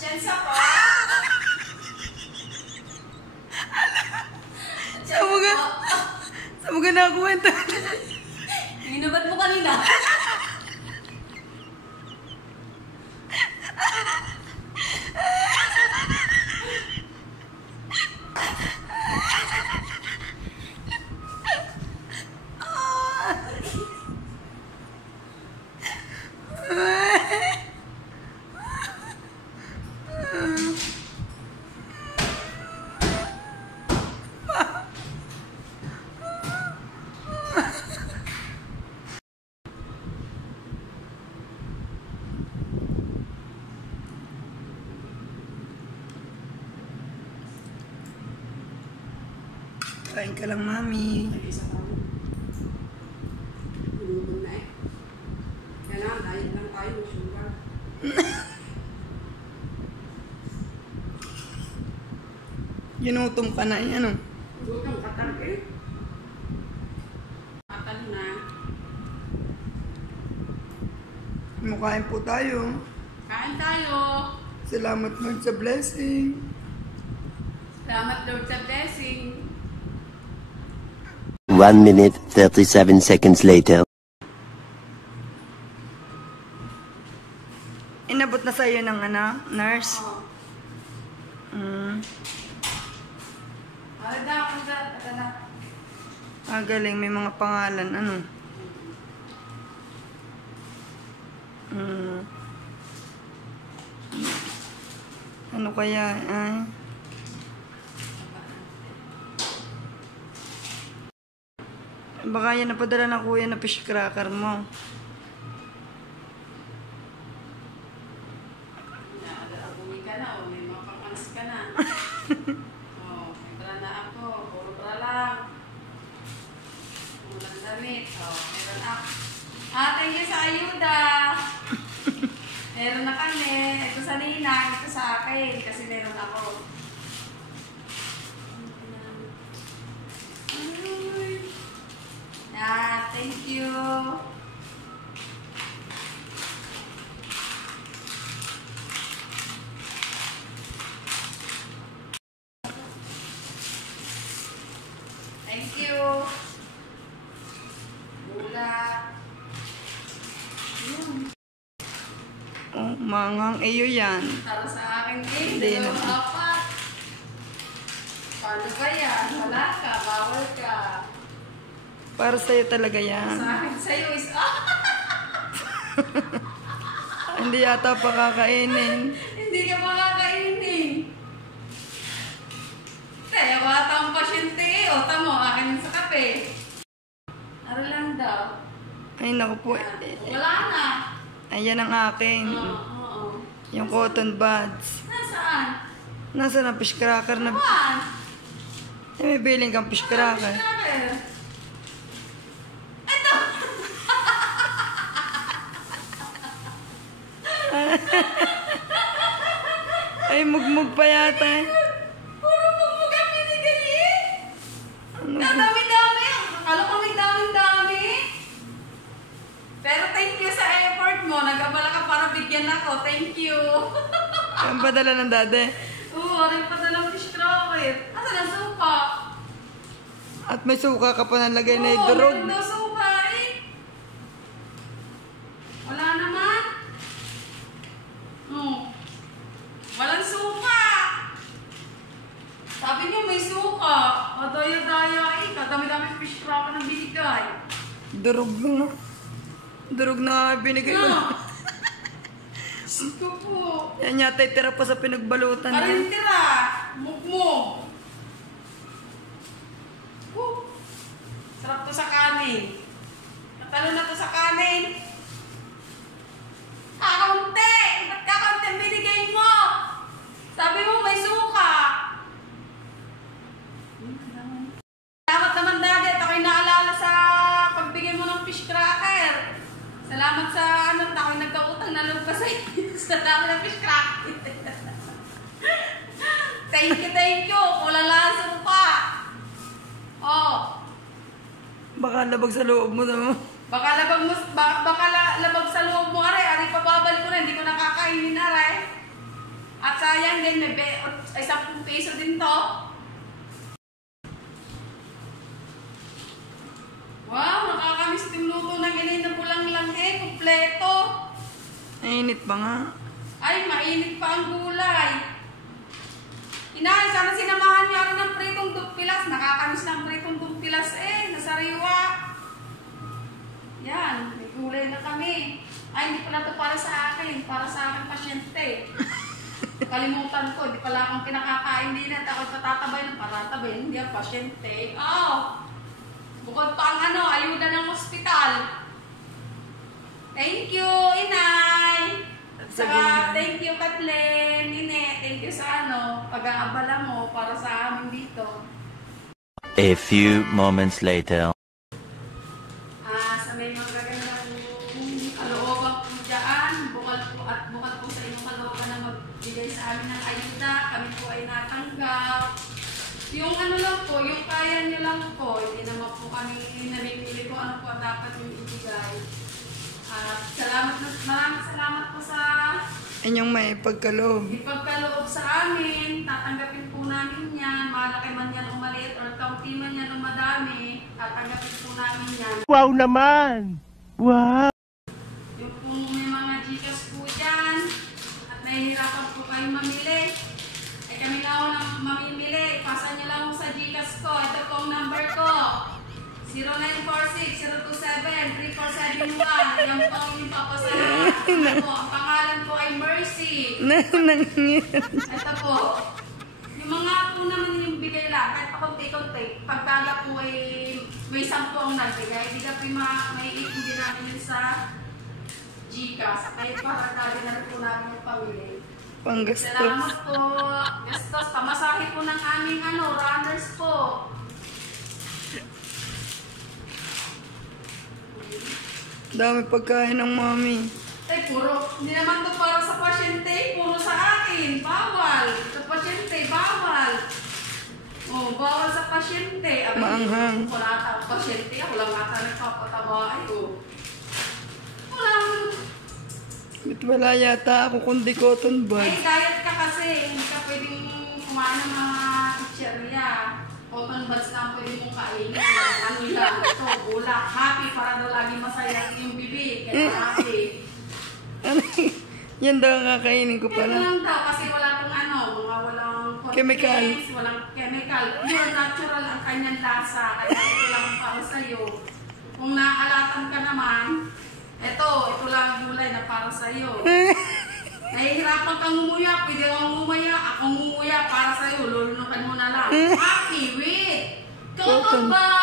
Atsensa po. Saan mo ka nakakwenta? Inubad mo kanina. Kain ka lang, Mami. Isa pa mo. Inubad na eh. Kaya na, diet lang tayo. Sugar. Ginutom ka na yan, ano? Gutom ka talaga eh. Matal na. Makain po tayo. Kain tayo. Salamat Lord sa blessing. Salamat Lord sa blessing. 1 minute, 37 seconds later. Inabot na sa'yo ng nurse? Oo. Galing. May mga pangalan. Ano? Ano kaya? Ay. Baka yan napadala ng kuya na fish cracker mo. Bumi ka na o may mga panganas ka na. May bra na ako. Puro bra lang. Walang damit. Meron ako. Thank you sa ayuda. Meron na kami. Ito sa Nina. Ito sa akin. Kasi meron ako. Thank you. Thank you. Bula. Oh, mangang iyo yan. Para sa akin Hindi na. 2, 4. Paano ba yan? Wala ka. Bawal ka. Para sa'yo talaga yan. Sa akin sa'yo is... Hindi yata pakakainin. Hindi ka makakainin. Kaya bata ang pasyente eh. O, tamo, akin sa kape. Ano lang daw? Ay, naku po. Wala na. Ayan ang akin. Oo. Yung cotton buds. Nasaan? Nasaan ang fish cracker na... Saan? May biling kang fish cracker. Ito! Ay, mugmug pa yata eh. Puro mugmug ang binigay eh. Ano ba? Dami-dami. Akala ko may dami-dami. Pero thank you sa effort mo. Nag-abala ka para bigyan ako. Thank you. Ang padala ng dade. Oo, nagpadalang fish cracker. Asan ang suka? At may suka ka pa nalagay na Oo, idurog. meron daw suka eh. Wala naman. Walang suka. Sabi niyo may suka. O daya-daya eh. Kadami-dami fish cracker ng binigay. Durog na. Durog na nga binigay ko. No. Ito po. Yan yata itira pa sa pinagbalutan. Parang tira. Mukmo. Sarap to sa kanin. Natalo na to sa kanin. Kakaunti! Ba't kakaunti ang binigay mo? Sabi mo may suka. Salamat naman Dadet. Ako'y naalala sa pagbigay mo ng fish cracker. Salamat sa ako'y nagkautang na loob pa sa sa dami ng fish cracker. Thank you. Wala laso pa. Oh. Baka labag sa loob mo na. Baka labag sa loob mo, aray. Aray, pababalik ko na. Hindi ko nakakainin, aray. At Ayan din, ay 10 piso din to. Wow, nakakamiss din luto na ganyan na pulang lang kumpleto. Mainit pa nga. Ay, mainit pa ang gulay. Inay, sana sinamahan niyo ako ng pritong dumpilas. Nakakamiss ng pritong dumpilas nasariwa. Yan, may gulay na kami. Ay, hindi pala ito para sa akin. Para sa aking pasyente. Kalimutan ko, hindi pala akong pinakakain din at ako'y patatabay ng paratabay. Hindi ang pasyente. Oh! Bukod pa ang ayuda ng ospital. Thank you, Inay! Saka, thank you, Kathleen, Ine. Thank you sa pag-aabala mo para sa amin dito. A few moments later. Sa may mga gagandang kalooban po dyan, bukal po sa inyong kalooban na magbigay sa amin ng ayuda, kami po ay natanggap. Yung lang po, yung kaya nyo lang po, hindi naman po kami namimili ko ano po dapat yung ibigay. At maraming salamat po sa Inyong may pagkaloob. ipagkaloob sa amin. Tatanggapin po namin yan. Malaki man yan o maliit or kaunti man yan o madami. Tatanggapin po namin yan. Wow naman! Wow! Yung po may mga Gcash po dyan at nahihirapan po kayong mamili. Kami na ako nang mamimili. Ipasa nyo lang sa Gcash ko. Ito po ang number ko. 0946-027-3471. Yan po ang ipapasalamat. Ito po, ang pangalan po ay Mercy. Ito po. Yung mga po naman yung bigay lang, kahit pakunti-kunti, pagkala po ay may 10 ang nagbigay, hindi ka po may ipin namin yun sa Gcash. Kahit para na rin po namin yung pamili. Panggastos. Salamat po. Gastos, pamasahe po ng aming runners po. Dami pagkain ng mami. Hindi naman to para sa pasyente, puro sa akin. Bawal. Sa pasyente, bawal. Bawal sa pasyente. Maanghang. Kung wala ata ang pasyente, ako lang ata nagpapataba. Ba't wala yata ako kundi cotton bud? Diet ka kasi. Hindi ka pwedeng kumain ng mga chicheria. Cotton buds lang pwede mong kainin. Ano lang ito, bulak. Happy para daw lagi masaya yung bibig. Kaya happy. Yan daw ang kakainin ko Ito pala. lang daw kasi wala pong mga walang Chemical. walang chemical. Pure natural ang kanyang lasa. Kaya ito lang ang para sa'yo. Kung naaalatan ka naman, ito lang ang gulay na para sa'yo. Nahihirapan kang ngumuya, pwede kang ngumaya, akong ngumuya para sa'yo, lulunukan mo na lang. Happy with Cotton Bud!